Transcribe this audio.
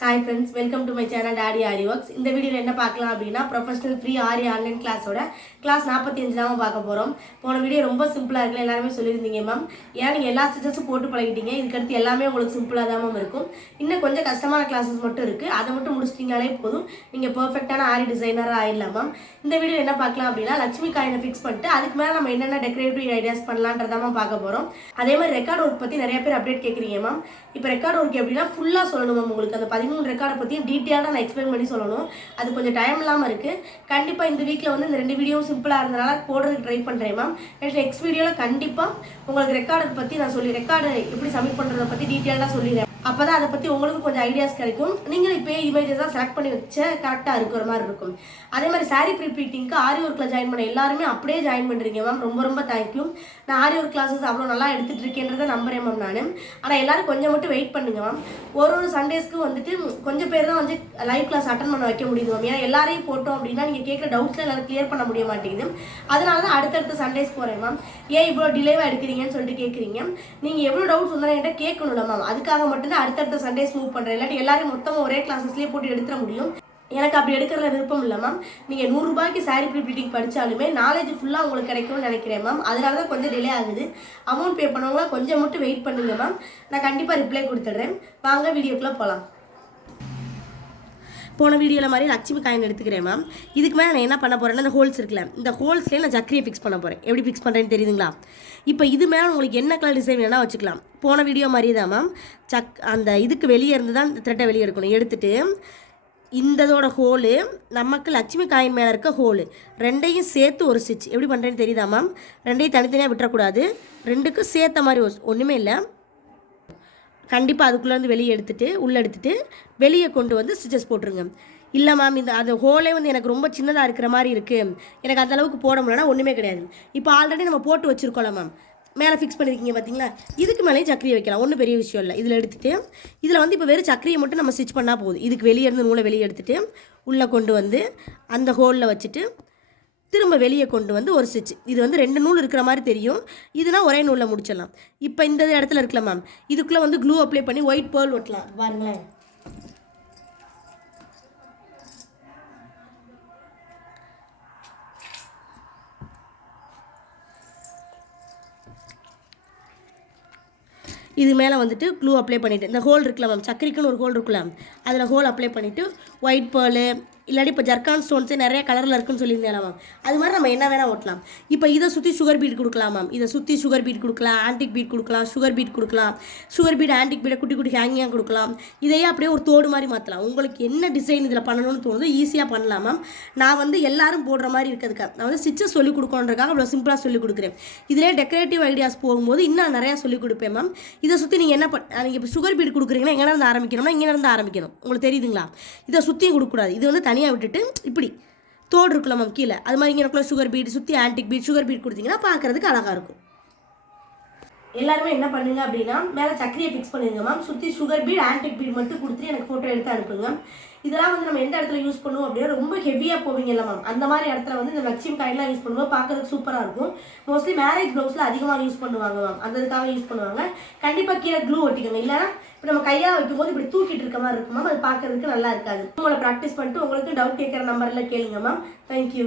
Hi friends welcome to my channel daddy Aari works இந்த வீடியோவில் என்ன பார்க்கலாம் அப்படின்னா ப்ரொஃபஷனல் ஃப்ரீ ஆரி ஆன்லைன் கிளாஸோட கிளாஸ் நாற்பத்தி அஞ்சு தான் பார்க்க போகிறோம் போன வீடியோ ரொம்ப சிம்பிளாக இருக்குல்ல எல்லாருமே சொல்லியிருந்தீங்க மேம் ஏன் நீங்கள் எல்லா ஸ்டிச்சஸும் போட்டு பழகிட்டீங்க. இதுக்கடுத்து எல்லாமே உங்களுக்கு சிம்பிளாக தான் மேம் இருக்கும். இன்னும் கொஞ்சம் கஷ்டமான கிளாஸஸ் மட்டும் இருக்குது அதை மட்டும் முடிச்சிட்டிங்கனாலே போதும். நீங்கள் பர்ஃபெக்டான ஆரி டிசைனராக ஆயிடலாம் மேம் இந்த வீடியோ என்ன பார்க்கலாம் அப்படின்னா லட்சுமி காயினை ஃபிக்ஸ் பண்ணிட்டு அதுக்கு மேலே நம்ம என்னென்ன டெக்கரேட்டிவ் ஐடியாஸ் பண்ணலான்றதாம மேம் பார்க்க போகிறோம் அதே மாதிரி ரெக்கார்ட் ஒர்க் பற்றி நிறைய பேர் அப்டேட் கேட்குறீங்க மேம் இப்போ ரெக்கார்ட் ஒர்க் எப்படின்னா ஃபுல்லாக சொல்லணும் மேம் உங்களுக்கு அந்த பதிமூணு ரெக்கார்டை பற்றியும் டீட்டெயிலாக நான் எக்ஸ்பிளைன் பண்ணி சொல்லணும். அது கொஞ்சம் டைம் இல்லாமல் இருக்குது கண்டிப்பாக இந்த வீக்கில் வந்து இந்த ரெண்டு வீடியோவும் சிம்பிளாக இருந்தனால போடுறதுக்கு ட்ரை பண்ணுறேன் மேம் நெக்ஸ்ட் வீடியோவில் கண்டிப்பாக உங்களுக்கு ரெக்கார்டை பற்றி நான் சொல்லி ரெக்கார்டு எப்படி சப்மிட் பண்ணுறதை பற்றி டீட்டெயிலாக சொல்லிடுறேன். அப்போ தான் அதை பற்றி உங்களுக்கு கொஞ்சம் ஐடியாஸ் கிடைக்கும். நீங்களும் இப்போ இமேஜஸ் தான் செலக்ட் பண்ணி வச்ச கரெக்டாக இருக்கிற மாதிரி இருக்கும். அதே மாதிரி சாரி ப்ரிப்பீட்டிங்க்கு ஆரி ஒர்க்கில் ஜாயின் பண்ண எல்லாருமே அப்படியே ஜாயின் பண்ணுறீங்க மேம் ரொம்ப ரொம்ப தேங்க்யூ நான் ஆரி ஒர்க் கிளாஸஸ் அவ்வளோ நல்லா எடுத்துகிட்டு இருக்கேன்றதை நம்புறேன் மேம் நான். ஆனால் எல்லோரும் கொஞ்சம் மட்டும் வெயிட் பண்ணுங்க மேம் ஒரு ஒரு சண்டேஸ்க்கு வந்துட்டு கொஞ்சம் பேர் தான் வந்து லைவ் கிளாஸ் அட்டன் பண்ண வைக்க முடியுது மேம் ஏன்னா எல்லாரையும் போட்டோம் அப்படின்னா நீங்கள் கேட்குற டவுட்ஸ் எல்லாம் கிளியர் பண்ண முடிய மாட்டேங்குது. அதனால தான் அடுத்தடுத்த சண்டேஸ் போகிறேன் மேம் ஏன் இவ்வளோ டிலேவாக எடுக்கிறீங்கன்னு சொல்லிட்டு கேட்குறீங்க நீங்கள் எவ்வளோ டவுட்ஸ் வந்தாலும் என்கிட்ட கேட்கணும்ல மேம் அதுக்காக மட்டும் வந்து அடுத்தடுத்த சண்டேஸ் மூவ் பண்ணுறேன் இல்லாட்டி எல்லாரும் மொத்தமாக ஒரே கிளாஸஸ்லேயே போட்டு எடுத்துட முடியும். எனக்கு அப்படி எடுக்கிறதுல விருப்பம் இல்லை மேம் நீங்கள் நூறுரூபாய்க்கு சாரி ப்ரீப்ளீட்டிங் படித்தாலுமே நாலேஜ் ஃபுல்லாக உங்களுக்கு கிடைக்கும்னு நினைக்கிறேன் மேம் அதனால தான் கொஞ்சம் டிலே ஆகுது. அமௌண்ட் பே பண்ணவங்களாம் கொஞ்சம் மட்டும் வெயிட் பண்ணுங்கள் மேம் நான் கண்டிப்பாக ரிப்ளை கொடுத்துட்றேன். வாங்க வீடியோக்குள்ளே போகலாம் போன வீடியோவில் மாதிரி லட்சுமி காயின் எடுத்துக்கிறேன் மேம் இதுக்கு மேலே நான் என்ன பண்ண போகிறேன்னா இந்த ஹோல்ஸ் இருக்குல்ல இந்த ஹோல்ஸ்லேயே நான் சக்கரியை ஃபிக்ஸ் பண்ண போகிறேன் எப்படி ஃபிக்ஸ் பண்ணுறேன்னு தெரியுதுங்களா? இப்போ இது மேலே உங்களுக்கு என்ன கலர் டிசைன் வேணால் வச்சுக்கலாம். போன வீடியோ மாதிரி தான் மேம் சக் அந்த இதுக்கு வெளியே இருந்து தான் இந்த த்ரெட்டை வெளியே எடுக்கணும். எடுத்துட்டு இந்ததோட ஹோலு நமக்கு லட்சுமி காயின் மேலே இருக்க ஹோலு ரெண்டையும் சேர்த்து ஒரு ஸ்டிச் எப்படி பண்ணுறேன்னு தெரியுதா மேம் ரெண்டையும் தனித்தனியாக விட்டுறக்கூடாது. ரெண்டுக்கும் சேர்த்த மாதிரி ஒன்றுமே இல்லை. கண்டிப்பாக அதுக்குள்ளேருந்து வெளியே எடுத்துகிட்டு உள்ளே எடுத்துகிட்டு வெளியே கொண்டு வந்து ஸ்டிச்சஸ் போட்டுருங்க. இல்லை மேம் இந்த அந்த ஹோலே வந்து எனக்கு ரொம்ப சின்னதாக இருக்கிற மாதிரி இருக்குது எனக்கு அந்த அளவுக்கு போட முடியலன்னா ஒன்றுமே கிடையாது. இப்போ ஆல்ரெடி நம்ம போட்டு வச்சுருக்கோம்ல மேம் மேலே ஃபிக்ஸ் பண்ணியிருக்கீங்க பார்த்தீங்களா இதுக்கு மேலேயும் சக்கரியை வைக்கலாம். ஒன்றும் பெரிய விஷயம் இல்லை. இதில் எடுத்துகிட்டு இதில் வந்து இப்போ வெறும் சக்கரியை மட்டும் நம்ம ஸ்டிச் பண்ணால் போதும். இதுக்கு வெளியே இருந்து நூலை வெளியே எடுத்துகிட்டு உள்ளே கொண்டு வந்து அந்த ஹோலில் வச்சுட்டு திரும்ப வெளியே கொண்டு வந்து ஒரு ஸ்டிச் இது வந்து ரெண்டு நூல் இருக்கிற மாதிரி தெரியும். இதுனா ஒரே நூலில் முடிச்சிடலாம். இப்போ இந்த இடத்துல இருக்கல மேம் இதுக்குள்ளே வந்து க்ளூ அப்ளை பண்ணி ஒயிட் பேர்ல் ஒட்டலாம். பாருங்களேன் இது மேலே வந்துட்டு க்ளூ அப்ளை பண்ணிவிட்டு இந்த ஹோல் இருக்குல்ல மேம் சக்கரிக்குன்னு ஒரு ஹோல் இருக்குல்ல அதில் ஹோல் அப்ளை பண்ணிவிட்டு ஒயிட் பேர்லு இல்லாட்டி இப்போ ஜர்கான் ஸ்டோன்ஸே நிறைய கலரில் இருக்குன்னு சொல்லியிருந்தேன் மேம் அது மாதிரி நம்ம என்ன வேணால் ஓட்டலாம். இப்போ இதை சுற்றி சுகர் பீட் கொடுக்கலாம் மேம் இதை சுற்றி சுகர் பீட் கொடுக்கலாம் ஆன்டிக் பீட் கொடுக்கலாம் சுகர் பீட் கொடுக்கலாம். சுகர் பீட் ஆன்டிக் பீடை குட்டி குட்டி ஹேங்கியாக கொடுக்கலாம். இதையே அப்படியே ஒரு தோடு மாதிரி மாற்றலாம் உங்களுக்கு என்ன டிசைன் இதில் பண்ணணும்னு தோணுதோ ஈஸியாக பண்ணலாம் மேம் நான் வந்து எல்லாரும் போடுற மாதிரி இருக்கிறதுக்கு. நான் வந்து ஸ்டிச்சஸ் சொல்லிக் கொடுக்கணுன்றக்காக அவ்வளோ சிம்பிளாக சொல்லிக் கொடுக்குறேன். இதிலே டெக்கரேட்டிவ் ஐடியாஸ் போகும்போது இன்னும் நிறையா சொல்லிக் கொடுப்பேன் மேம் இதை சுற்றி நீங்கள் என்ன பண்ண நீங்கள் இப்போ சுகர் பீட் கொடுக்குறீங்கன்னா எங்கே இருந்து ஆரம்பிக்கணும்னா இங்கே இருந்து ஆரம்பிக்கணும். உங்களுக்கு தெரியுதுங்களா? இதை சுற்றியும் கொடுக்கக்கூடாது. இது வந்து தனியாக விட்டுட்டு இப்படி. தோடு இருக்குல்ல மேம் கீழே. அது மாதிரி இங்கே சுகர் பீட் சுற்றி ஆன்டிக் பீட் சுகர் பீட் கொடுத்தீங்கன்னா பார்க்குறதுக்கு அழகாக இருக்கும். எல்லாருமே என்ன பண்ணுங்க அப்படின்னா மேலே சக்கரையை ஃபிக்ஸ் பண்ணிடுங்க மேம் சுற்றி சுகர் பீட் ஆன்டிக் பீட் மட்டும் கொடுத்துட்டு எனக்கு ஃபோட்டோ எடுத்து அனுப்புங்க இதெல்லாம் வந்து நம்ம எந்த இடத்துல யூஸ் பண்ணுவோம் அப்படின்னா ரொம்ப ஹெவியாக போவீங்கல்ல மேம் அந்த மாதிரி இடத்துல வந்து இந்த லட்சியம் காயின்லாம் யூஸ் பண்ணுவோம் பார்க்கறதுக்கு சூப்பராக இருக்கும். மோஸ்ட்லி மேரேஜ் ப்ளவுஸில் அதிகமாக யூஸ் பண்ணுவாங்க மேம் அந்த இதுக்காக யூஸ் பண்ணுவாங்க. கண்டிப்பாக கீழே க்ளூ ஒட்டிக்கோங்க. இல்லைன்னா இப்போ நம்ம கையாக வைக்கும்போது இப்படி தூக்கிட்டு இருக்க மாதிரி இருக்கும் மேம் அது பார்க்கறதுக்கு நல்லா இருக்காது. உங்களை ப்ராக்டிஸ் பண்ணிட்டு உங்களுக்கு டவுட் கேட்குற நம்பரில் கேளுங்க மேம் தேங்க்யூ